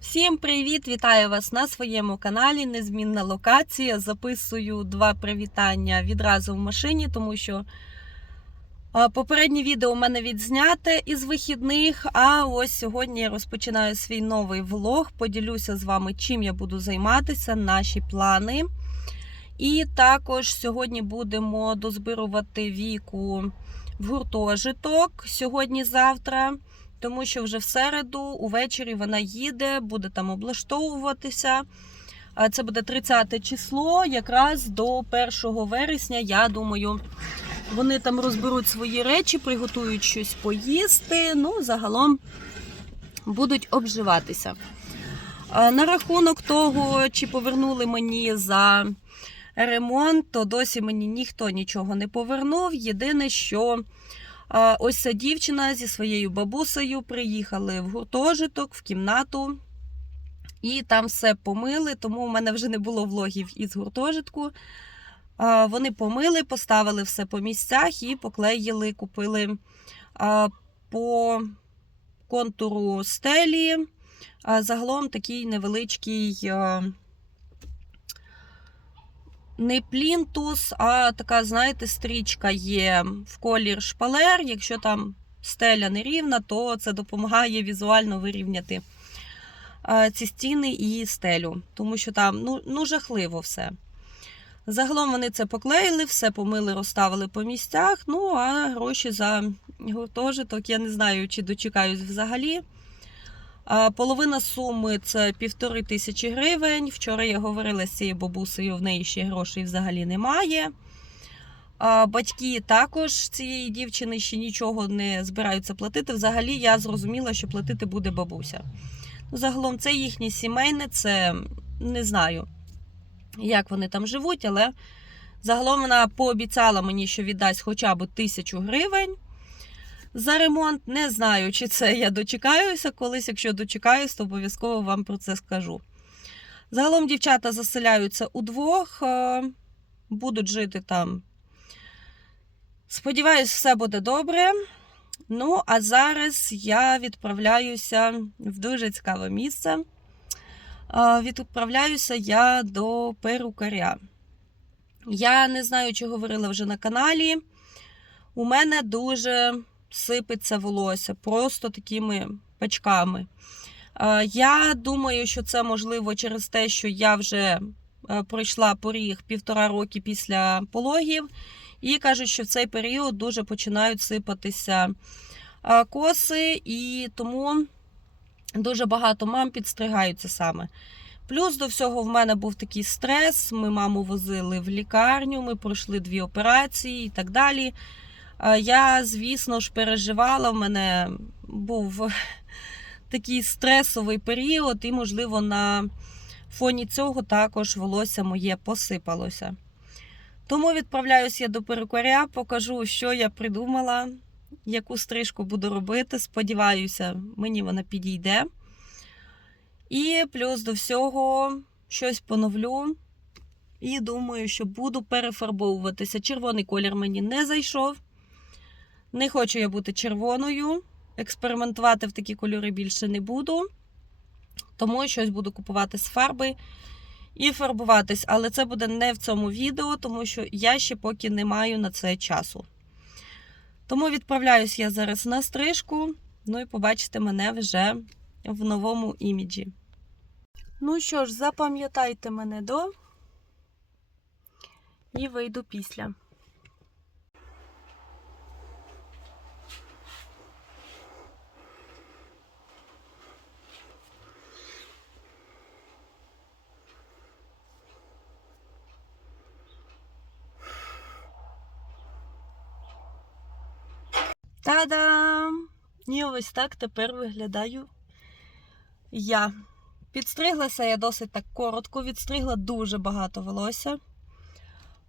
Всім привіт! Вітаю вас на своєму каналі. Незмінна локація. Записую два привітання відразу в машині, тому що попереднє відео у мене відзняте із вихідних. А ось сьогодні я розпочинаю свій новий влог. Поділюся з вами, чим я буду займатися, наші плани. І також сьогодні будемо дозбирувати віку в гуртожиток сьогодні-завтра. Тому що вже в середу, увечері вона їде, буде там облаштовуватися. Це буде 30 число, якраз до 1 вересня. Я думаю, вони там розберуть свої речі, приготують щось поїсти. Ну, загалом будуть обживатися. На рахунок того, чи повернули мені за ремонт, то досі мені ніхто нічого не повернув. Єдине, що. Ось ця дівчина зі своєю бабусею приїхали в гуртожиток, в кімнату, і там все помили, тому у мене вже не було влогів із гуртожитку. Вони помили, поставили все по місцях і поклеїли, купили по контуру стелі. Загалом такий невеличкий. Не плінтус, а така, знаєте, стрічка є в колір шпалер. Якщо там стеля нерівна, то це допомагає візуально вирівняти ці стіни і стелю, тому що там ну, ну жахливо все. Загалом вони це поклеїли, все помили, розставили по місцях. Ну, а гроші за гуртожиток, я не знаю, чи дочекаюсь взагалі. Половина суми це півтори тисячі гривень. Вчора я говорила з цією бабусею, в неї ще грошей взагалі немає. Батьки також цієї дівчини ще нічого не збираються платити. Взагалі я зрозуміла, що платити буде бабуся. Загалом це їхнє сімейне, це не знаю, як вони там живуть, але загалом вона пообіцяла мені, що віддасть хоча б тисячу гривень за ремонт. Не знаю, чи це я дочекаюся колись. Якщо дочекаюсь, то обов'язково вам про це скажу. Загалом дівчата заселяються удвох, е, будуть жити там. Сподіваюсь, все буде добре. Ну, а зараз я відправляюся в дуже цікаве місце. Е, Відправляюся я до перукаря. Я не знаю, чи говорила вже на каналі. У мене дуже сипеться волосся просто такими пачками. Е, Я думаю, що це можливо через те, що я вже е, пройшла поріг півтора роки після пологів, і кажуть, що в цей період дуже починають сипатися е, коси, і тому дуже багато мам підстригаються саме. Плюс до всього в мене був такий стрес. Ми маму возили в лікарню, ми пройшли дві операції і так далі. Я, звісно ж, переживала. В мене був такий стресовий період, і, можливо, на фоні цього також волосся моє посипалося. Тому відправляюсь я до перукаря, покажу, що я придумала, яку стрижку буду робити. Сподіваюся, мені вона підійде. І плюс до всього щось поновлю. І думаю, що буду перефарбовуватися. Червоний колір мені не зайшов. Не хочу я бути червоною. Експериментувати в такі кольори більше не буду. Тому щось буду купувати з фарби і фарбуватись. Але це буде не в цьому відео, тому що я ще поки не маю на це часу. Тому відправляюсь я зараз на стрижку. Ну і побачите мене вже в новому іміджі. Ну що ж, запам'ятайте мене до і вийду після. Та-дам! І ось так тепер виглядаю я. Підстриглася я досить так коротко, відстригла дуже багато волосся.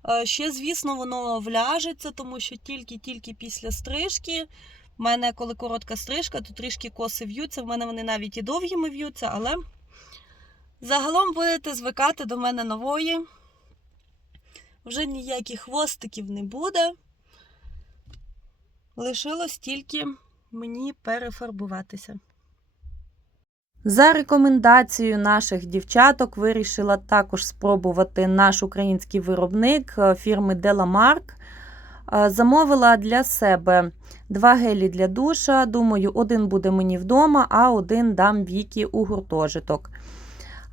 Е, Ще, звісно, воно вляжеться, тому що тільки-тільки після стрижки. У мене, коли коротка стрижка, то трішки коси в'ються. В мене вони навіть і довгими в'ються, але загалом будете звикати до мене нової. Вже ніяких хвостиків не буде. Лишилось тільки мені перефарбуватися. За рекомендацією наших дівчаток вирішила також спробувати наш український виробник е, фірми. Е, Замовила для себе два гелі для душа. Думаю, один буде мені вдома, а один дам Вікі у гуртожиток.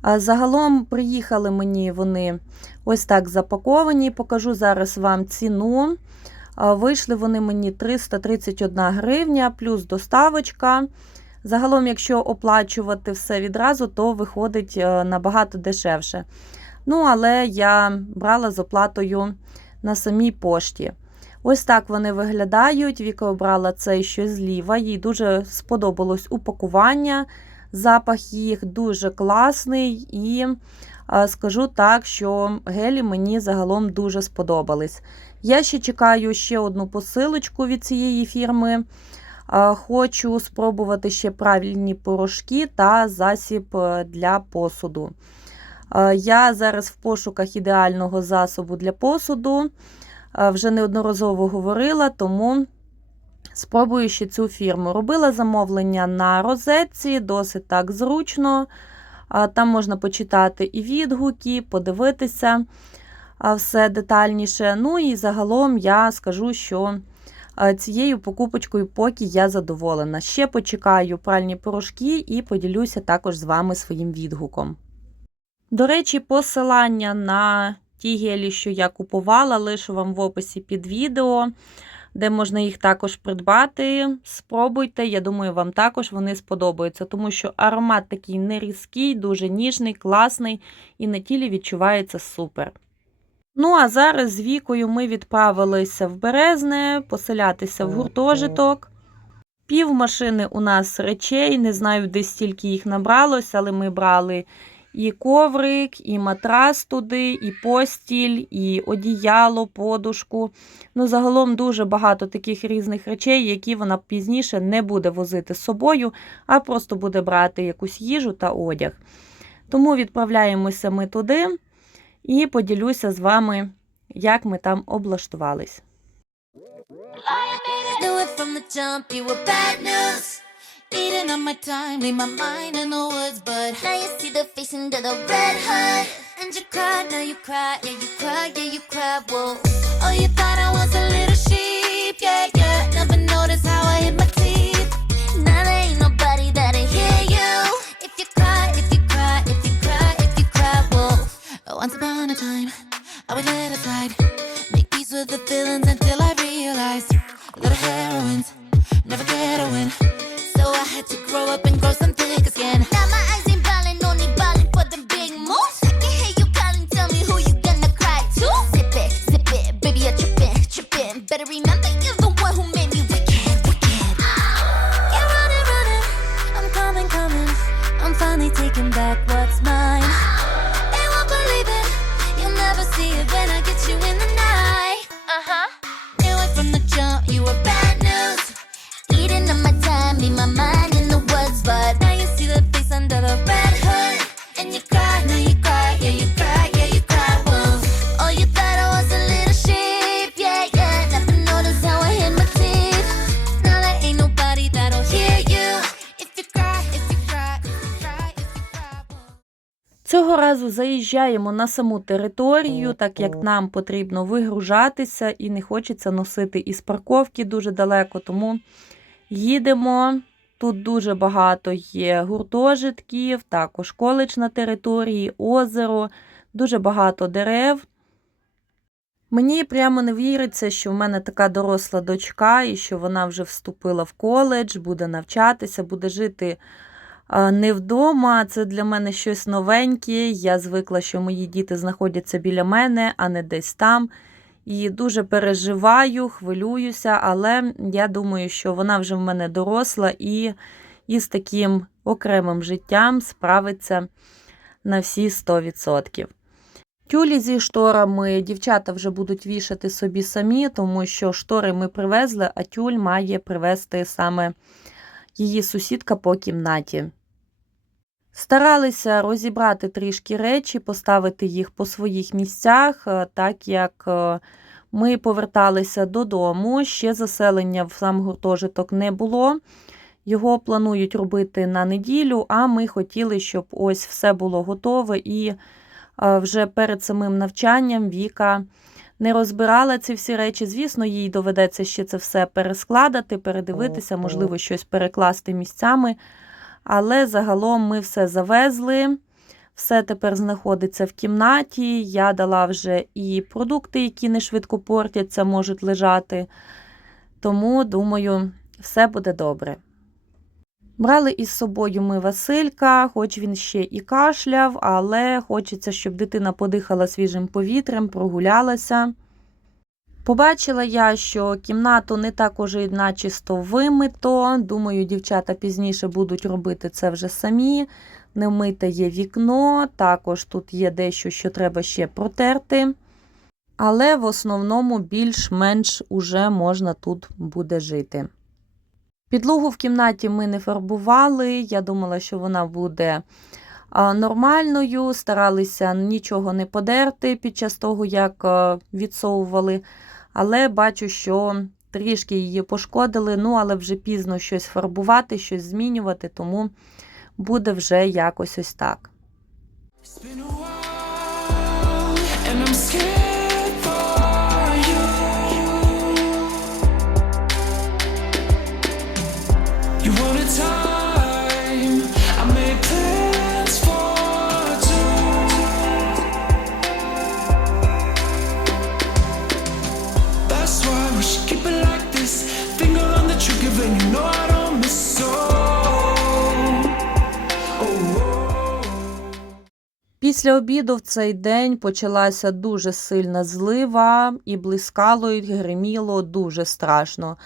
Е, Загалом приїхали мені вони ось так запаковані. Покажу зараз вам ціну. Вийшли вони мені 331 гривня плюс доставочка. Загалом, якщо оплачувати все відразу, то виходить е, набагато дешевше. Ну, але я брала з оплатою на самій пошті. Ось так вони виглядають. Віка обрала цей що зліва. Їй дуже сподобалось упакування. Запах їх дуже класний, і е, скажу так, що гелі мені загалом дуже сподобались. Я ще чекаю ще одну посилочку від цієї фірми. Хочу спробувати ще правильні порошки та засіб е, для посуду. Я зараз в пошуках ідеального засобу для посуду. Вже неодноразово говорила, тому спробую ще цю фірму. Робила замовлення на розетці, досить так зручно. Там можна почитати і відгуки, подивитися все детальніше. Ну і загалом я скажу, що цією покупочкою поки я задоволена. Ще почекаю пральні порошки і поділюся також з вами своїм відгуком. До речі, посилання на ті гелі, що я купувала, лишу вам в описі під відео, де можна їх також придбати. Спробуйте, я думаю, вам також вони сподобаються, тому що аромат такий не різкий, дуже ніжний, класний і на тілі відчувається супер. Ну, а зараз з вікою ми відправилися в Березне, поселятися в гуртожиток. Пів машини у нас речей, не знаю, де стільки їх набралось, але ми брали і коврик, і матрас туди, і постіль, і одіяло, подушку. Ну, загалом дуже багато таких різних речей, які вона пізніше не буде возити з собою, а просто буде брати якусь їжу та одяг. Тому відправляємося ми туди і поділюся з вами, як ми там облаштувались. Oh, time, I would let it. Make peace with the feelings until I Цього разу заїжджаємо на саму територію, так як нам потрібно вигружатися і не хочеться носити із парковки дуже далеко, тому їдемо. Тут дуже багато є гуртожитків, також коледж на території, озеро, дуже багато дерев. Мені прямо не віриться, що в мене така доросла дочка і що вона вже вступила в коледж, буде навчатися, буде жити не вдома. Це для мене щось новеньке. Я звикла, що мої діти знаходяться біля мене, а не десь там. І дуже переживаю, хвилююся, але я думаю, що вона вже в мене доросла і із таким окремим життям справиться на всі 100%. Тюлі зі шторами дівчата вже будуть вішати собі самі, тому що штори ми привезли, а тюль має привезти саме її сусідка по кімнаті. Старалися розібрати трішки речі, поставити їх по своїх місцях, е, так як е, ми поверталися додому, ще заселення в сам гуртожиток не було. Його планують робити на неділю, а ми хотіли, щоб ось все було готове і е, вже перед самим навчанням Віка не розбирала ці всі речі. Звісно, їй доведеться ще це все перескладати, передивитися, можливо, щось перекласти місцями. Але загалом ми все завезли. Все тепер знаходиться в кімнаті. Я дала вже і продукти, які не швидко портяться, можуть лежати. Тому, думаю, все буде добре. Брали із собою ми Василька, хоч він ще і кашляв, але хочеться, щоб дитина подихала свіжим повітрям, прогулялася. Побачила я, що кімнату не так уже й начисто вимито. Думаю, дівчата пізніше будуть робити це вже самі. Немите є вікно, також тут є дещо, що треба ще протерти. Але в основному більш-менш уже можна тут буде жити. Підлогу в кімнаті ми не фарбували. Я думала, що вона буде нормальною. Старалися нічого не подерти під час того, як відсовували. Але бачу, що трішки її пошкодили. Ну, але вже пізно щось фарбувати, щось змінювати, тому буде вже якось ось так. Після обіду в цей день почалася дуже сильна злива, і блискало, і гриміло дуже страшно.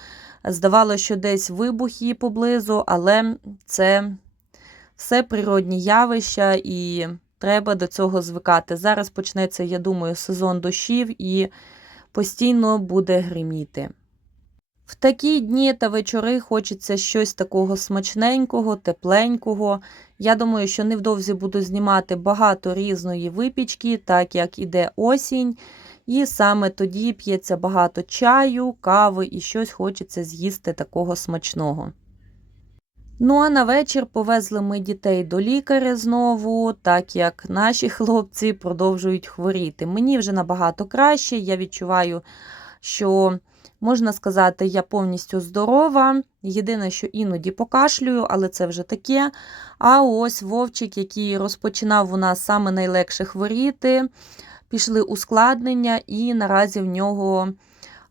Здавалося, що десь вибухи поблизу, але це все природні явища, і треба до цього звикати. Зараз почнеться, я думаю, сезон дощів і постійно буде гриміти. В такі дні та вечори хочеться щось такого смачненького, тепленького. Я думаю, що невдовзі буду знімати багато різної випічки, так як іде осінь, і саме тоді п'ється багато чаю, кави і щось хочеться з'їсти такого смачного. Ну а на вечір повезли ми дітей до лікаря знову, так як наші хлопці продовжують хворіти. Мені вже набагато краще, я відчуваю, що можна сказати, я повністю здорова. Єдине, що іноді покашлюю, але це вже таке. А ось Вовчик, який розпочинав у нас саме найлегше хворіти, пішли ускладнення, і наразі в нього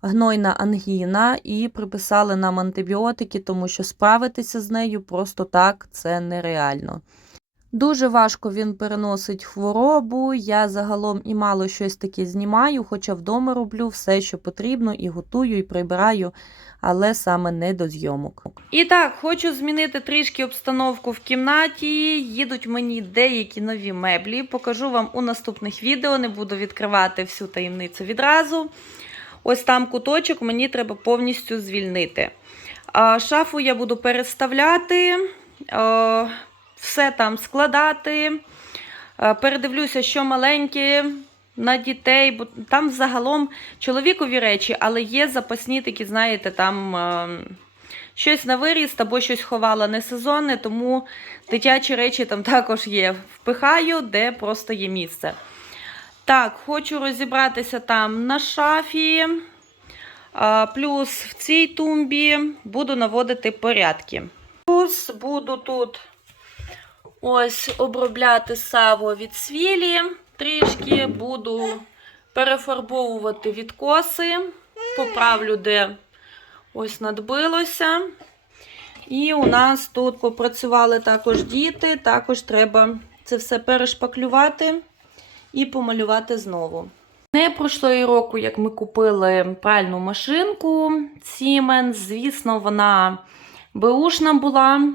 гнойна ангіна, і приписали нам антибіотики, тому що справитися з нею просто так це нереально. Дуже важко він переносить хворобу. Я загалом і мало щось таке знімаю, хоча вдома роблю все, що потрібно, і готую, і прибираю, але саме не до зйомок. І так, хочу змінити трішки обстановку в кімнаті. Їдуть мені деякі нові меблі. Покажу вам у наступних відео. Не буду відкривати всю таємницю відразу. Ось там куточок мені треба повністю звільнити. Шафу я буду переставляти, все там складати. Передивлюся, що маленьке на дітей, бо там загалом чоловікові речі, але є запасні такі, знаєте, там а, щось на виріст або щось ховала не сезонне, тому дитячі речі там також є. Впихаю, де просто є місце. Так, хочу розібратися там на шафі. Плюс в цій тумбі буду наводити порядки. Плюс буду тут ось обробляти саво від свілі. Трішки буду перефарбовувати відкоси. Поправлю, де ось надбилося. І у нас тут попрацювали також діти. Також треба це все перешпаклювати і помалювати знову. Не пройшло і року, як ми купили пральну машинку Siemens. Звісно, вона беушна була.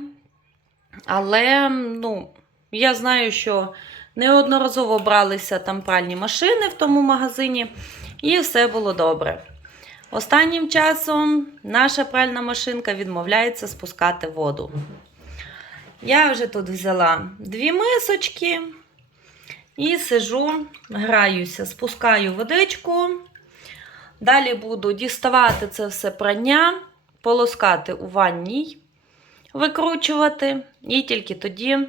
Але ну, я знаю, що неодноразово бралися там пральні машини в тому магазині, і все було добре. Останнім часом наша пральна машинка відмовляється спускати воду. Я вже тут взяла дві мисочки. І сижу, граюся, спускаю водичку. Далі буду діставати це все прання, полоскати у ванній. Викручувати і тільки тоді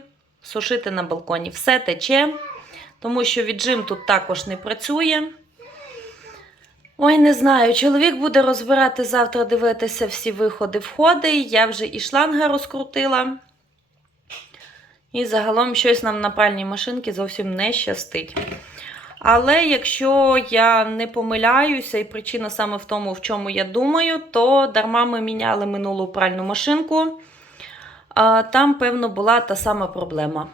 сушити на балконі. Все тече, тому що віджим тут також не працює. Ой, не знаю, чоловік буде розбирати завтра, дивитися всі виходи, входи. Я вже і шланга розкрутила. І загалом щось нам на пральній машинці зовсім не щастить. Але якщо я не помиляюся, і причина саме в тому, в чому я думаю, то дарма ми міняли минулу пральну машинку. Там, певно, була та сама проблема.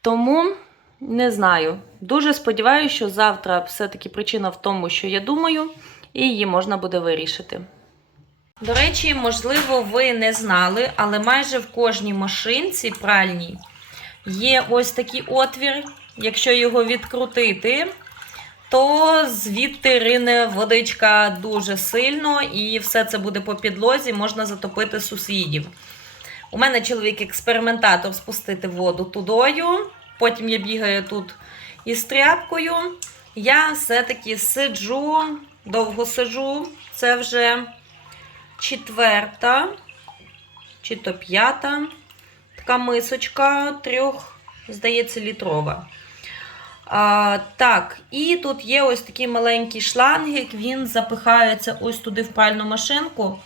Тому не знаю. Дуже сподіваюся, що завтра все-таки причина в тому, що я думаю, і її можна буде вирішити. До речі, можливо, ви не знали, але майже в кожній машинці пральній є ось такий отвір. Якщо його відкрутити, то звідти рине водичка дуже сильно, і все це буде по підлозі, можна затопити сусідів. У мене чоловік експериментатор спустити воду тудою. Потім я бігаю тут із тряпкою. Я все-таки сиджу, довго сиджу. Це вже четверта, чи то п'ята така мисочка трьох, здається, літрова. А, так, і тут є ось такий маленький шлангик, він запихається ось туди в пральну машинку.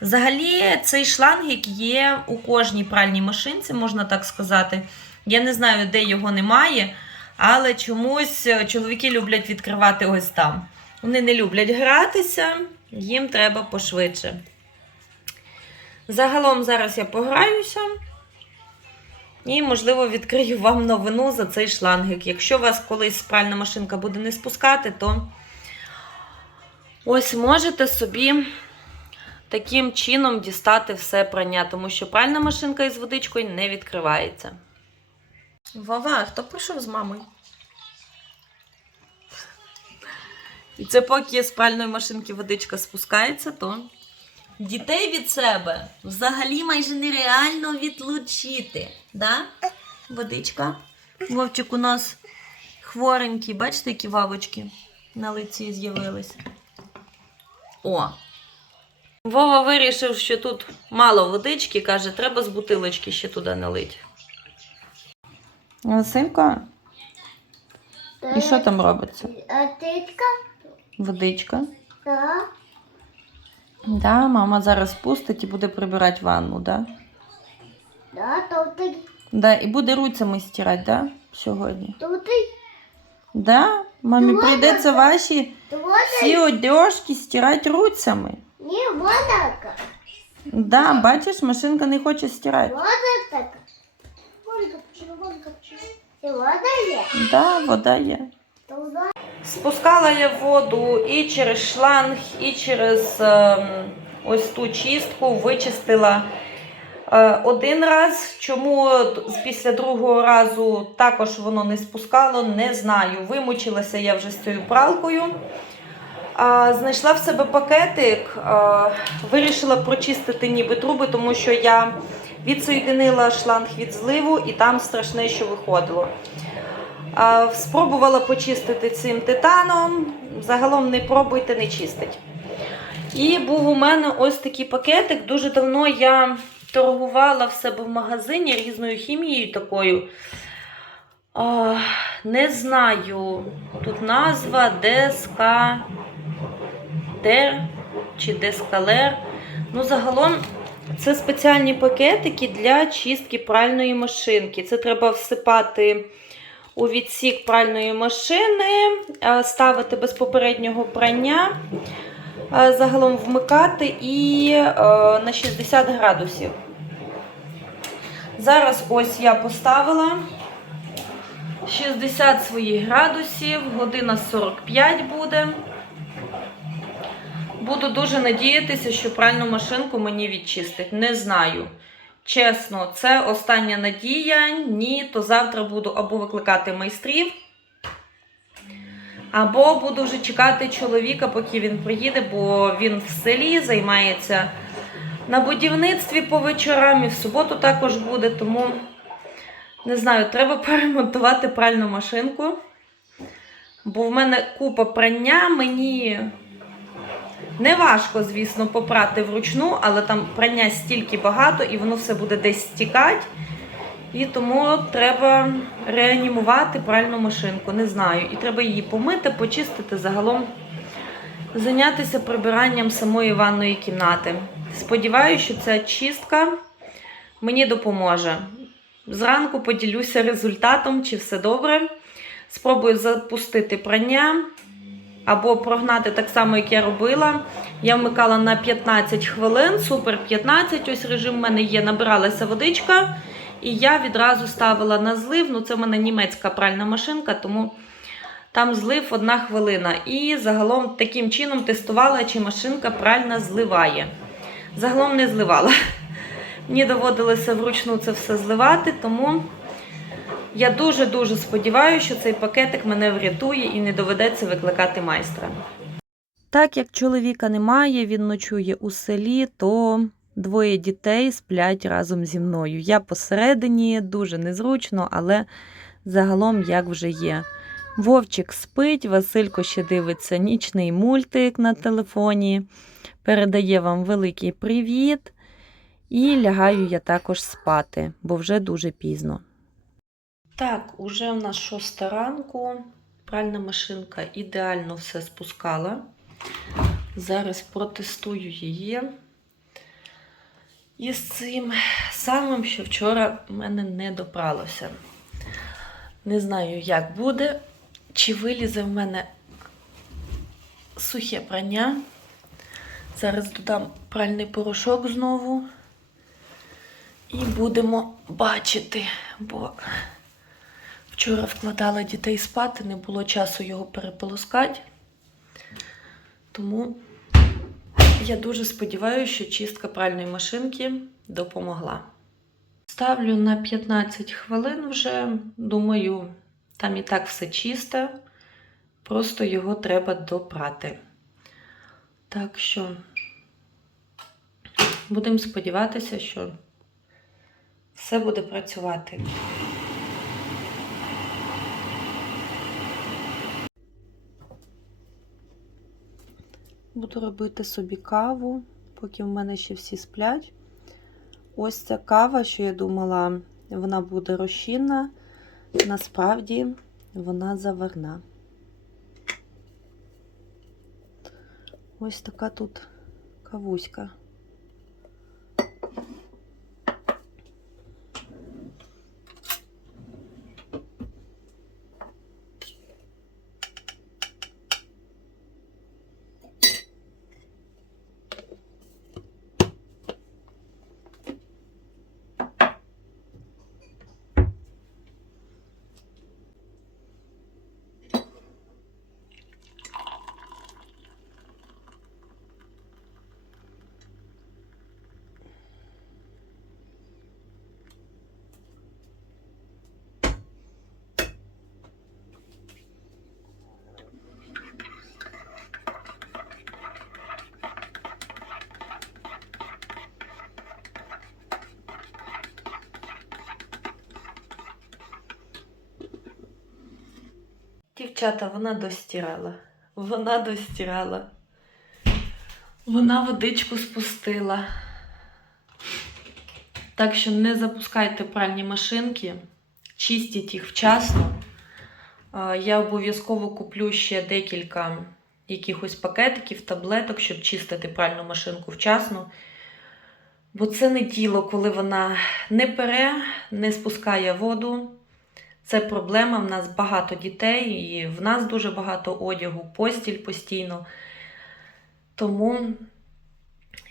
Взагалі, цей шлангик є у кожній пральній машинці, можна так сказати. Я не знаю, де його немає, але чомусь чоловіки люблять відкривати ось там. Вони не люблять гратися, їм треба пошвидше. Загалом зараз я пограюся. І, можливо, відкрию вам новину за цей шлангик. Якщо вас колись пральна машинка буде не спускати, то ось можете собі таким чином дістати все прання, тому що пральна машинка із водичкою не відкривається. Вова, хто прийшов з мамою? І це поки з пральної машинки водичка спускається, то дітей від себе взагалі майже нереально відлучити. Да? Водичка. Вовчик у нас хворенький, бачите, які вавочки на лиці з'явились. О! Вова вирішив, що тут мало водички, каже, треба з бутилочки ще туди налити. Василько, і що там робиться? А титка? Водичка. Так. Да, мама зараз пустить і буде прибирати ванну, да? Да, то Да, і буде руцями стирати, да? Сьогодні. то Да? Мамі Ну, прийдеться да. ваші всі одежки стирати руцями. Ні, вода така. Да, бачиш, машинка не хоче стирати. Вода така. Вода почему, вода почему? Це вода є? Да, вода є. Спускала я воду і через шланг, і через ем, ось ту чистку вичистила е, один раз. Чому після другого разу також воно не спускало, не знаю. Вимучилася я вже з цією пралкою. Знайшла в себе пакетик, вирішила прочистити ніби труби, тому що я відсоєдинила шланг від зливу і там страшне, що виходило. Спробувала почистити цим титаном. Загалом не пробуйте, не чистить. І був у мене ось такий пакетик. Дуже давно я торгувала в себе в магазині різною хімією такою. А, не знаю. Тут назва Деска. Дер чи Дескалер. Ну, загалом це спеціальні пакетики для чистки пральної машинки. Це треба всипати у відсік пральної машини, е, ставити без попереднього прання, е, загалом вмикати і е, на 60 градусів. Зараз ось я поставила 60 своїх градусів, година 45 буде. Буду дуже надіятися, що пральну машинку мені відчистить. Не знаю. Чесно, це остання надія. Ні, то завтра буду або викликати майстрів, або буду вже чекати чоловіка, поки він приїде, бо він в селі займається на будівництві по вечорам і в суботу також буде. Тому не знаю, треба перемонтувати пральну машинку. Бо в мене купа прання, мені Не важко, звісно, попрати вручну, але там прання стільки багато і воно все буде десь стікати. І тому треба реанімувати пральну машинку, не знаю. І треба її помити, почистити загалом, зайнятися прибиранням самої ванної кімнати. Сподіваюся, що ця чистка мені допоможе. Зранку поділюся результатом, чи все добре. Спробую запустити прання або прогнати так само, як я робила. Я вмикала на 15 хвилин, супер 15. Ось режим в мене є, набиралася водичка. І я відразу ставила на злив. Ну, це в мене німецька пральна машинка, тому там злив одна хвилина. І загалом таким чином тестувала, чи машинка пральна зливає. Загалом не зливала. Мені доводилося вручну це все зливати, тому я дуже-дуже сподіваюся, що цей пакетик мене врятує і не доведеться викликати майстра. Так як чоловіка немає, він ночує у селі, то двоє дітей сплять разом зі мною. Я посередині, дуже незручно, але загалом як вже є. Вовчик спить, Василько ще дивиться нічний мультик на телефоні, передає вам великий привіт. І лягаю я також спати, бо вже дуже пізно. Так, уже в нас шоста ранку. Пральна машинка ідеально все спускала. Зараз протестую її. І з цим самим, що вчора в мене не допралося. Не знаю, як буде, чи вилізе в мене сухе прання. Зараз додам пральний порошок знову. І будемо бачити, бо вчора вкладала дітей спати, не було часу його переполоскати. Тому я дуже сподіваюся, що чистка пральної машинки допомогла. Ставлю на 15 хвилин вже. Думаю, там і так все чисте, просто його треба допрати. Так що будемо сподіватися, що все буде працювати. Буду робити собі каву, поки в мене ще всі сплять. Ось ця кава, що я думала, вона буде розчинна. Насправді вона заварна. Ось така тут кавуська. Дівчата, вона достирала. Вона достирала. Вона водичку спустила. Так що не запускайте пральні машинки, чистіть їх вчасно. Я обов'язково куплю ще декілька якихось пакетиків, таблеток, щоб чистити пральну машинку вчасно. Бо це не діло, коли вона не пере, не спускає воду. Це проблема. В нас багато дітей, і в нас дуже багато одягу, постіль постійно. Тому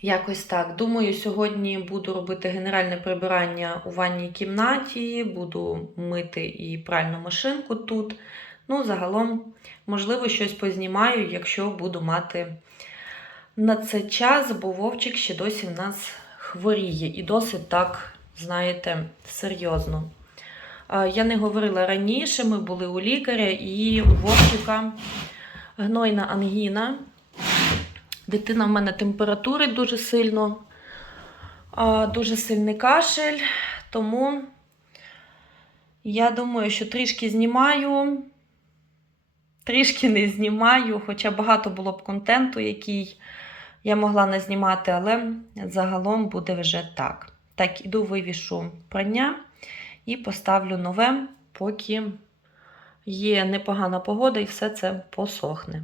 якось так. Думаю, сьогодні буду робити генеральне прибирання у ванній кімнаті, буду мити і пральну машинку тут. Ну, загалом, можливо, щось познімаю, якщо буду мати на це час, бо Вовчик ще досі в нас хворіє і досить так, знаєте, серйозно. Я не говорила раніше, ми були у лікаря і у Вовчика гнойна ангіна. Дитина в мене температури дуже сильно, дуже сильний кашель, тому я думаю, що трішки знімаю, трішки не знімаю, хоча багато було б контенту, який я могла не знімати, але загалом буде вже так. Так, іду вивішу прання і поставлю нове, поки є непогана погода і все це посохне.